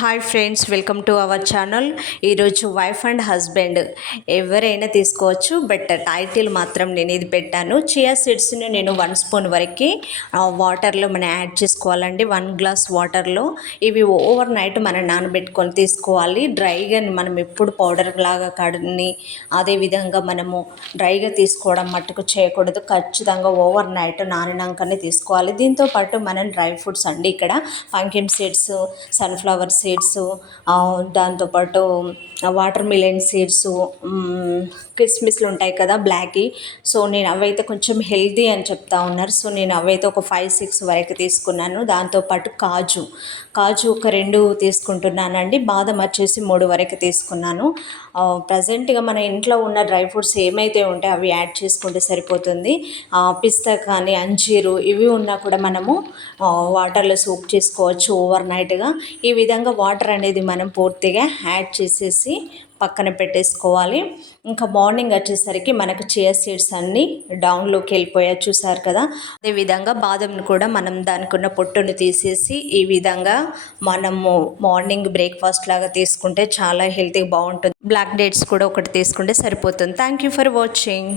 Hi friends, welcome to our channel. ఈరోజు wife and husband ఎవరైనా తీసుకోవచ్చు, బట్ టైటిల్ మాత్రం నేను ఇది పెట్టాను. చియా సీడ్స్ని నేను 1 స్పూన్ వరకు వాటర్లో మనం యాడ్ చేసుకోవాలండి. 1 గ్లాస్ వాటర్లో ఇవి ఓవర్ నైట్ మనం నానబెట్టుకొని తీసుకోవాలి. డ్రైగా మనం ఎప్పుడు పౌడర్ లాగా కడిని అదేవిధంగా మనము డ్రైగా తీసుకోవడం మట్టుకు చేయకూడదు. ఖచ్చితంగా ఓవర్ నైట్ నానినాకనే తీసుకోవాలి. దీంతోపాటు మనం డ్రై ఫ్రూట్స్ అండి, ఇక్కడ పంకిన్ సీడ్స్, సన్ఫ్లవర్ సీడ్స్, దాంతోపాటు వాటర్ మిలన్ సీడ్స్, కిస్మిస్లు ఉంటాయి కదా బ్లాక్కి. సో నేను అవైతే కొంచెం హెల్తీ అని చెప్తా ఉన్నారు. సో నేను అవైతే ఒక 5-6 వరకు తీసుకున్నాను. దాంతోపాటు కాజు ఒక 2 తీసుకుంటున్నానండి. బాదం వచ్చేసి 3 వరకు తీసుకున్నాను. ప్రజెంట్గా మన ఇంట్లో ఉన్న డ్రై ఫ్రూట్స్ ఏమైతే ఉంటాయో అవి యాడ్ చేసుకుంటే సరిపోతుంది. పిస్తా కానీ అంజీరు ఇవి ఉన్నా కూడా మనము వాటర్లో సోక్ చేసుకోవచ్చు ఓవర్ నైట్గా. ఈ విధంగా వాటర్ అనేది మనం పూర్తిగా యాడ్ చేసేసి పక్కన పెట్టేసుకోవాలి. ఇంకా మార్నింగ్ వచ్చేసరికి మనకు చియా సీడ్స్ అన్నీ డౌన్లోకి వెళ్ళిపోయా, చూసారు కదా. అదేవిధంగా బాదంను కూడా మనం దానికి ఉన్న పొట్టును తీసేసి ఈ విధంగా మనము మార్నింగ్ బ్రేక్ఫాస్ట్ లాగా తీసుకుంటే చాలా హెల్తీగా బాగుంటుంది. బ్లాక్ డేట్స్ కూడా ఒకటి తీసుకుంటే సరిపోతుంది. Thank you for watching.